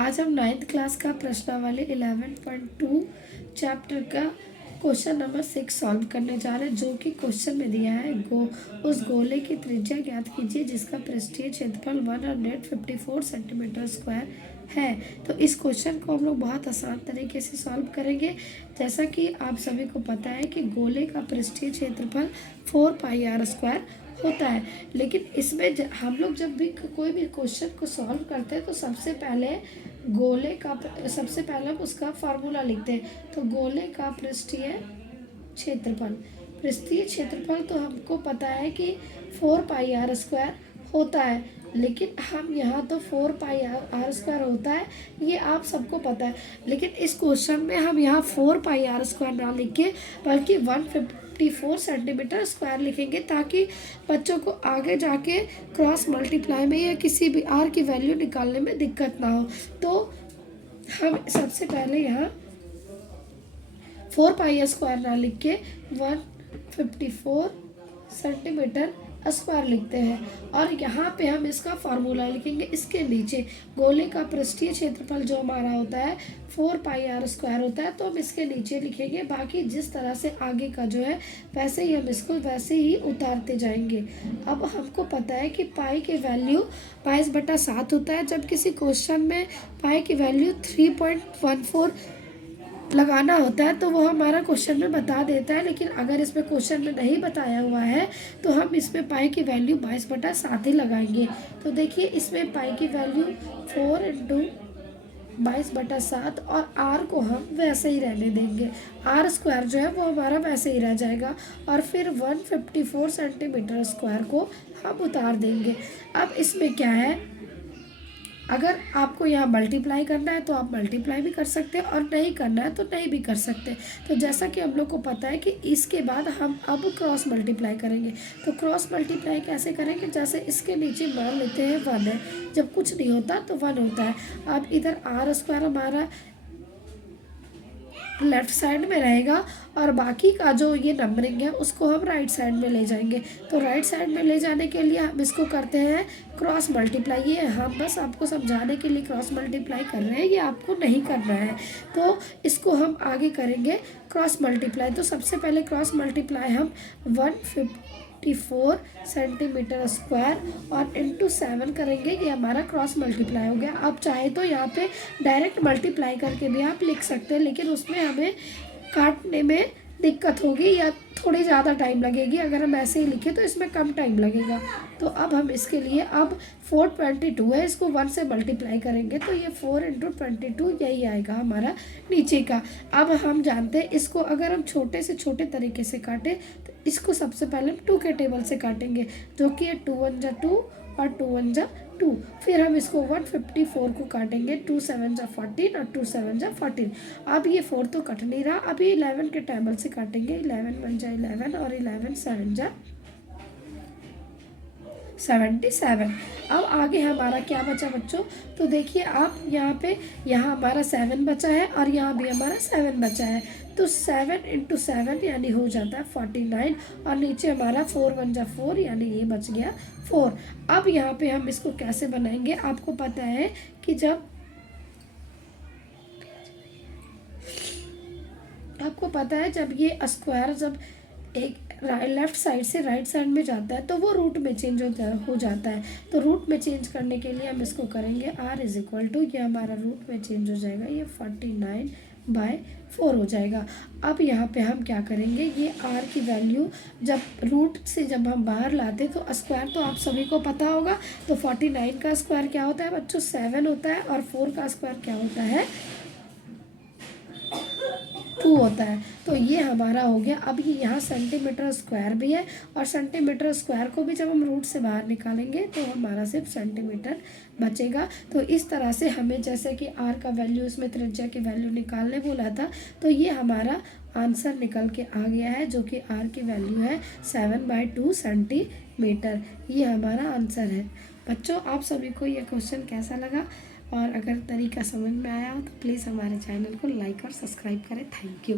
आज हम 9th class का प्रश्नावली 11.2 चैप्टर का क्वेश्चन नंबर 6 सॉल्व करने जा रहे हैं, जो कि क्वेश्चन में दिया है उस गोले की त्रिज्या ज्ञात कीजिए जिसका पृष्ठीय क्षेत्रफल 154 सेंटीमीटर स्क्वायर है। तो इस क्वेश्चन को हम लोग बहुत आसान तरीके से सॉल्व करेंगे। जैसा कि आप सभी को पता है कि गोले का पृष्ठीय क्षेत्रफल 4πr² होता है, लेकिन इसमें हम लोग जब भी कोई भी क्वेश्चन को सॉल्व करते हैं तो सबसे पहले हम उसका फार्मूला लिखते हैं। तो गोले का पृष्ठीय क्षेत्रफल तो हमको पता है कि 4πr² होता है, लेकिन हम यहाँ तो 4πr² होता है, ये आप सबको पता है। लेकिन इस क्वेश्चन में हम यहाँ 4πr² ना लिख के बल्कि 154 सेंटीमीटर स्क्वायर लिखेंगे, ताकि बच्चों को आगे जाके क्रॉस मल्टीप्लाई में या किसी भी आर की वैल्यू निकालने में दिक्कत ना हो। तो हम सबसे पहले यहाँ 4πr² ना लिख के 154 सेंटीमीटर स्क्वायर लिखते हैं, और यहाँ पे हम इसका फार्मूला लिखेंगे। इसके नीचे गोले का पृष्ठीय क्षेत्रफल जो हमारा होता है 4πr² होता है, तो हम इसके नीचे लिखेंगे। बाकी जिस तरह से आगे का जो है वैसे ही हम इसको वैसे ही उतारते जाएंगे। अब हमको पता है कि पाई की वैल्यू 22/7 होता है। जब किसी क्वेश्चन में पाई की वैल्यू 3.14 लगाना होता है तो वो हमारा क्वेश्चन में बता देता है, लेकिन अगर इसमें क्वेश्चन में नहीं बताया हुआ है तो हम इसमें पाई की वैल्यू 22/7 ही लगाएंगे। तो देखिए, इसमें पाई की वैल्यू 4 × 22/7 और आर को हम वैसे ही रहने देंगे। r² जो है वो हमारा वैसे ही रह जाएगा, और फिर 154 सेंटीमीटर स्क्वायर को हम उतार देंगे। अब इसमें क्या है, अगर आपको यहाँ मल्टीप्लाई करना है तो आप मल्टीप्लाई भी कर सकते हैं, और नहीं करना है तो नहीं भी कर सकते। तो जैसा कि हम लोग को पता है कि इसके बाद हम अब क्रॉस मल्टीप्लाई करेंगे। तो क्रॉस मल्टीप्लाई कैसे करेंगे, जैसे इसके नीचे मान लेते हैं 1 है, जब कुछ नहीं होता तो 1 होता है। अब इधर r² हमारा लेफ्ट साइड में रहेगा, और बाकी का जो ये नंबरिंग है उसको हम राइट साइड में ले जाएंगे। तो राइट साइड में ले जाने के लिए हम इसको करते हैं क्रॉस मल्टीप्लाई। ये हम बस आपको समझाने के लिए क्रॉस मल्टीप्लाई कर रहे हैं, ये आपको नहीं करना है। तो इसको हम आगे करेंगे क्रॉस मल्टीप्लाई। तो सबसे पहले क्रॉस मल्टीप्लाई हम 154 सेंटीमीटर स्क्वायर और इंटू 7 करेंगे। ये हमारा क्रॉस मल्टीप्लाई हो गया। आप चाहे तो यहाँ पे डायरेक्ट मल्टीप्लाई करके भी आप लिख सकते हैं, लेकिन उसमें हमें काटने में दिक्कत होगी या थोड़ी ज़्यादा टाइम लगेगी। अगर हम ऐसे ही लिखें तो इसमें कम टाइम लगेगा। तो अब हम इसके लिए अब 422 है, इसको 1 से मल्टीप्लाई करेंगे तो ये 4 × 22 यही आएगा हमारा नीचे का। अब हम जानते हैं इसको अगर हम छोटे से छोटे तरीके से काटें तो इसको सबसे पहले हम 2 के टेबल से काटेंगे, जो कि है 2 × 1 = 2 और 2 × 1 = 2। फिर हम इसको 154 को काटेंगे, 2 × 7 = 14 और 2 × 7 = 14। अब ये 4 तो कट नहीं रहा, अभी 11 के टेबल से काटेंगे। 11 × 1 = 11 और 11 × 7 = 77। अब आगे हमारा क्या बचा बच्चों, तो देखिए आप यहाँ हमारा 7 बचा है और यहाँ भी हमारा 7 बचा है। तो 7 × 7 यानी हो जाता है 49, और नीचे हमारा 4 × 1 = 4 यानी ये बच गया 4। अब यहाँ पे हम इसको कैसे बनाएंगे, आपको पता है कि जब ये स्क्वायर जब एक लेफ्ट साइड से राइट साइड में जाता है तो वो रूट में चेंज हो जाता है। तो रूट में चेंज करने के लिए हम इसको करेंगे r = ये हमारा रूट में चेंज हो जाएगा, ये 49/4 हो जाएगा। अब यहाँ पे हम क्या करेंगे, ये r की वैल्यू जब रूट से जब हम बाहर लाते तो स्क्वायर तो आप सभी को पता होगा। तो 49 का स्क्वायर क्या होता है बच्चों, 7 होता है, और 4 का स्क्वायर क्या होता है, 2 होता है। तो ये हमारा हो गया। अब ये यहाँ सेंटीमीटर स्क्वायर भी है, और सेंटीमीटर स्क्वायर को भी जब हम रूट से बाहर निकालेंगे तो हमारा सिर्फ सेंटीमीटर बचेगा। तो इस तरह से हमें जैसे कि r का वैल्यू, इसमें त्रिज्या की वैल्यू निकालने बोला था, तो ये हमारा आंसर निकल के आ गया है, जो कि r की वैल्यू है 7/2 सेंटीमीटर। ये हमारा आंसर है। बच्चों, आप सभी को ये क्वेश्चन कैसा लगा, और अगर तरीका समझ में आया हो तो प्लीज़ हमारे चैनल को लाइक और सब्सक्राइब करें। Thank you.